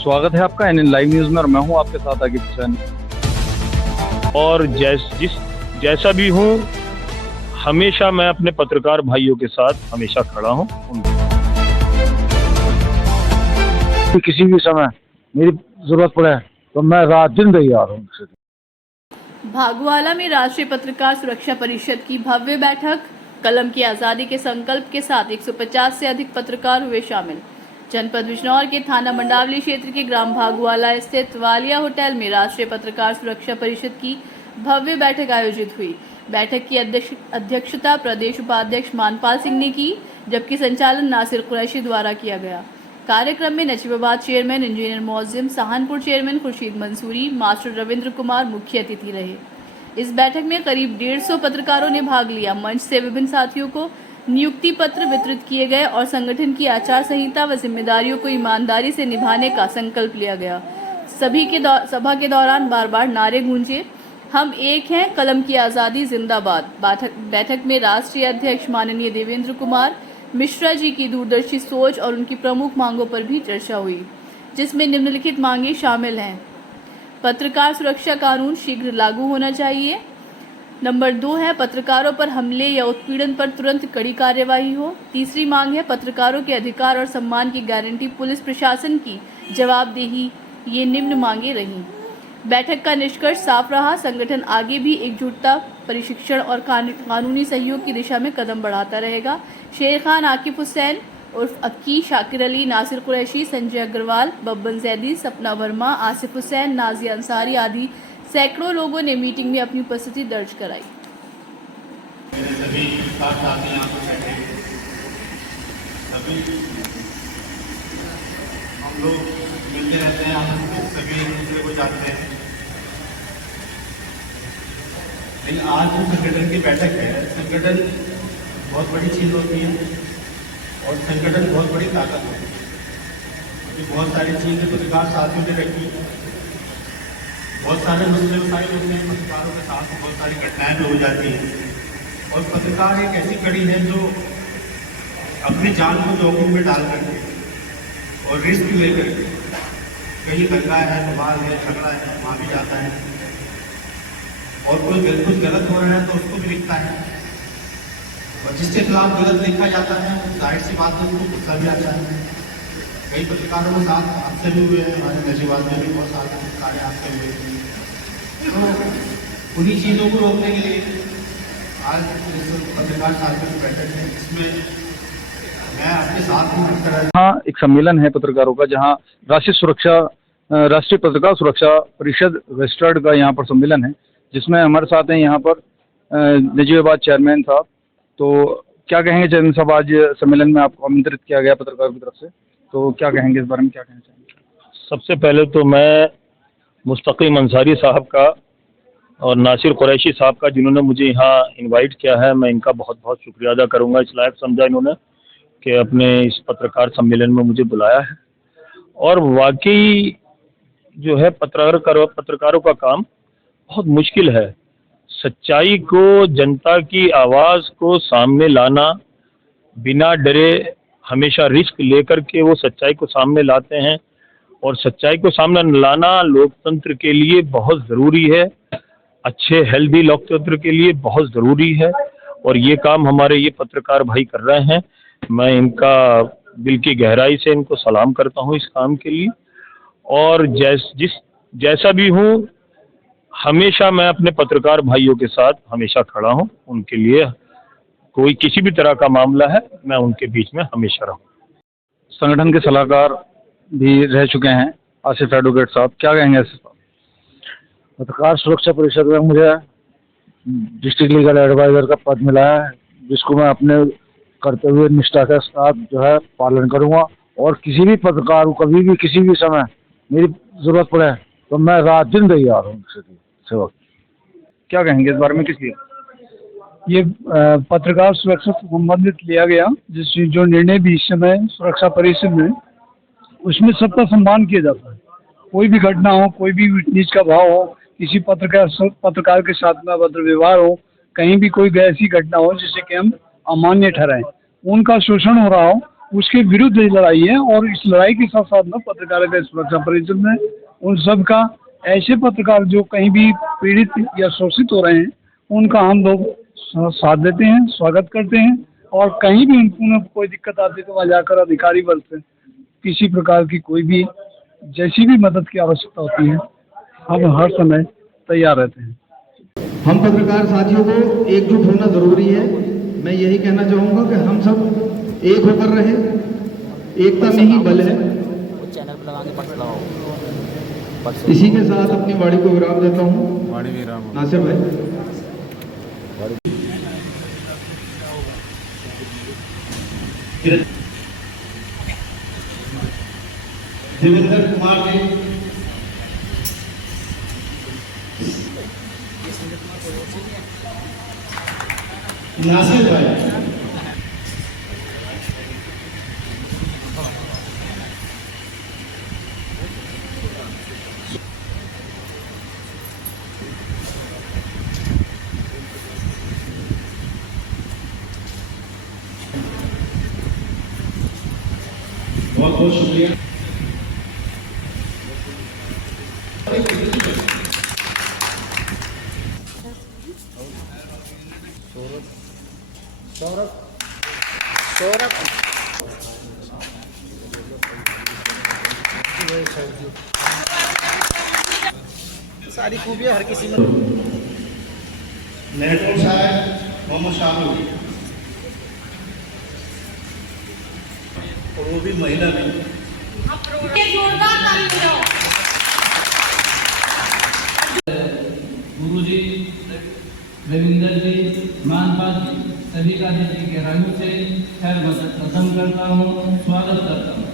स्वागत है आपका एनएन लाइव न्यूज में और मैं हूं आपके साथ आगे हुसैन। और जैसा भी हूं, हमेशा मैं अपने पत्रकार भाइयों के साथ हमेशा खड़ा हूं। किसी भी समय मेरी जरूरत पड़े तो मैं रात दिन तैयार हूँ। भागवाला में राष्ट्रीय पत्रकार सुरक्षा परिषद की भव्य बैठक। कलम की आजादी के संकल्प के साथ 150 से अधिक पत्रकार हुए शामिल। जनपद बिजनौर के थाना मंडावली क्षेत्र के ग्राम भागवाला स्थित वालिया होटल में राष्ट्रीय पत्रकार सुरक्षा परिषद की भव्य बैठक आयोजित हुई। बैठक की अध्यक्षता प्रदेश उपाध्यक्ष मानपाल सिंह ने की, जबकि संचालन नासिर कुरैशी द्वारा किया गया। कार्यक्रम में Najibabad chairman engineer Mauzim, Sahanpur chairman Khurshid Mansoori, master Ravindra Kumar मुख्य अतिथि रहे। इस बैठक में करीब 150 पत्रकारों ने भाग लिया। मंच से विभिन्न साथियों को नियुक्ति पत्र वितरित किए गए और संगठन की आचार संहिता व जिम्मेदारियों को ईमानदारी से निभाने का संकल्प लिया गया। सभा के दौरान बार बार नारे गूंजे, हम एक हैं, कलम की आज़ादी जिंदाबाद। बैठक में राष्ट्रीय अध्यक्ष माननीय देवेंद्र कुमार मिश्रा जी की दूरदर्शी सोच और उनकी प्रमुख मांगों पर भी चर्चा हुई, जिसमें निम्नलिखित मांगे शामिल हैं। पत्रकार सुरक्षा कानून शीघ्र लागू होना चाहिए। नंबर 2 है पत्रकारों पर हमले या उत्पीड़न पर तुरंत कड़ी कार्यवाही हो। तीसरी मांग है पत्रकारों के अधिकार और सम्मान की गारंटी पुलिस प्रशासन की जवाबदेही। ये निम्न मांगे रहीं। बैठक का निष्कर्ष साफ रहा, संगठन आगे भी एकजुटता, प्रशिक्षण और कानूनी सहयोग की दिशा में कदम बढ़ाता रहेगा। शेर खान, आकिफ हुसैन उर्फ अक्की, शाकिर अली, नासिर कुरैशी, संजय अग्रवाल, बब्बन जैदी, सपना वर्मा, आसिफ हुसैन, नाजिया अंसारी आदि सैकड़ों लोगों ने मीटिंग में अपनी उपस्थिति दर्ज कराई। मेरे सभी साथी यहाँ पर बैठे, सभी हम लोग मिलते रहते हैं, हम सभी एक दूसरे को जानते हैं। लेकिन आज जो संगठन की बैठक है, संगठन बहुत बड़ी चीज़ होती है और संगठन बहुत बड़ी ताकत होती है, क्योंकि बहुत सारी चीज़ें पत्रकार साथियों ने रखी, बहुत सारे मसले मसाइल होते हैं पत्रकारों के साथ, बहुत सारी घटनाएं भी हो जाती हैं। और पत्रकार एक ऐसी कड़ी है जो अपनी जान को जोखिम में डाल करके और रिस्क लेकर के कहीं दंगा है, बवाल है, झगड़ा है, वहाँ भी जाता है और कोई कुछ गलत हो रहा है तो उसको भी लिखता है, और जिसके खिलाफ गलत लिखा जाता है जाहिर सी बात है उसको गुस्सा भी आता है। कई पत्रकारों के साथ हादसे भी हुए हैं, हमारे नजीबाद में भी बहुत सारे हादसे हुए हैं। तो उन्हीं चीज़ों को रोकने के लिए आज पत्रकार साथियों की बैठक है, जिसमें मैं आपके साथ हूँ। हाँ, एक सम्मेलन है पत्रकारों का, जहाँ राष्ट्रीय पत्रकार सुरक्षा परिषद रजिस्टर्ड का यहाँ पर सम्मेलन है, जिसमें हमारे साथ हैं यहाँ पर नजीबाबाद चेयरमैन साहब। तो क्या कहेंगे चेयरमैन साहब, आज सम्मेलन में आपको आमंत्रित किया गया पत्रकारों की तरफ से, तो क्या कहेंगे इस बारे में, क्या कहना चाहेंगे? सबसे पहले तो मैं मुस्तकीम अंसारी साहब का और नासिर कुरैशी साहब का, जिन्होंने मुझे यहाँ इनवाइट किया है, मैं इनका बहुत बहुत शुक्रिया अदा करूँगा। इस लायक समझा इन्होंने कि अपने इस पत्रकार सम्मेलन में मुझे बुलाया है। और वाकई जो है पत्रकारों का काम बहुत मुश्किल है। सच्चाई को, जनता की आवाज़ को सामने लाना, बिना डरे हमेशा रिस्क लेकर के वो सच्चाई को सामने लाते हैं, और सच्चाई को सामने लाना लोकतंत्र के लिए बहुत ज़रूरी है, अच्छे हेल्दी लोकतंत्र के लिए बहुत ज़रूरी है, और ये काम हमारे ये पत्रकार भाई कर रहे हैं। मैं इनका दिल की गहराई से इनको सलाम करता हूँ इस काम के लिए। और जैसा भी हूँ, हमेशा मैं अपने पत्रकार भाइयों के साथ हमेशा खड़ा हूँ। उनके लिए कोई किसी भी तरह का मामला है, मैं उनके बीच में हमेशा रहूँ। संगठन के सलाहकार भी रह चुके हैं आसिफ एडवोकेट साहब, क्या कहेंगे? पत्रकार सुरक्षा परिषद में मुझे डिस्ट्रिक्ट लीगल एडवाइज़र का पद मिला है, जिसको मैं अपने करते हुए निष्ठा के साथ जो है पालन करूँगा। और किसी भी पत्रकार को कभी भी किसी भी समय मेरी ज़रूरत पड़े तो मैं रात दिन तैयार हूँ सेवा। क्या कहेंगे इस बारे में, किस लिए ये पत्रकार सुरक्षा से संबंधित लिया गया जो निर्णय भी इस समय सुरक्षा परिषद में, उसमें सबका सम्मान किया जाता है। कोई भी घटना हो, कोई भी नीच का भाव हो, किसी पत्रकार के साथ में अभद्र व्यवहार हो, कहीं भी कोई ऐसी घटना हो जिससे कि हम अमान्य ठहराएं, उनका शोषण हो रहा हो, उसके विरुद्ध ये लड़ाई है। और इस लड़ाई के साथ साथ में पत्रकारिता सुरक्षा परिषद में उन सब का ऐसे पत्रकार जो कहीं भी पीड़ित या शोषित हो रहे हैं उनका हम लोग साथ देते हैं, स्वागत करते हैं। और कहीं भी उनको कोई दिक्कत आती है तो वहाँ जाकर अधिकारी वर्ग से किसी प्रकार की कोई भी जैसी भी मदद की आवश्यकता होती है हम हर समय तैयार रहते हैं। हम पत्रकार साथियों को एकजुट होना जरूरी है। मैं यही कहना चाहूँगा कि हम सब एक होकर रहें, एकता में ही बल है। इसी के साथ अपनी वाणी को विराम देता हूँ। नासिर भाई। देवेंद्र कुमार जी, नासिर भाई, बहुत बहुत शुक्रिया। सारी खूबियां हर किसी में। नेटवर्क साहब मोहम्मद शामिल, और वो भी महिला में। गुरुजी, रविंदर जी, मानपाल जी, सभी का दिल की गहराइयों से खैर मकदम करता हूँ, स्वागत करता हूँ।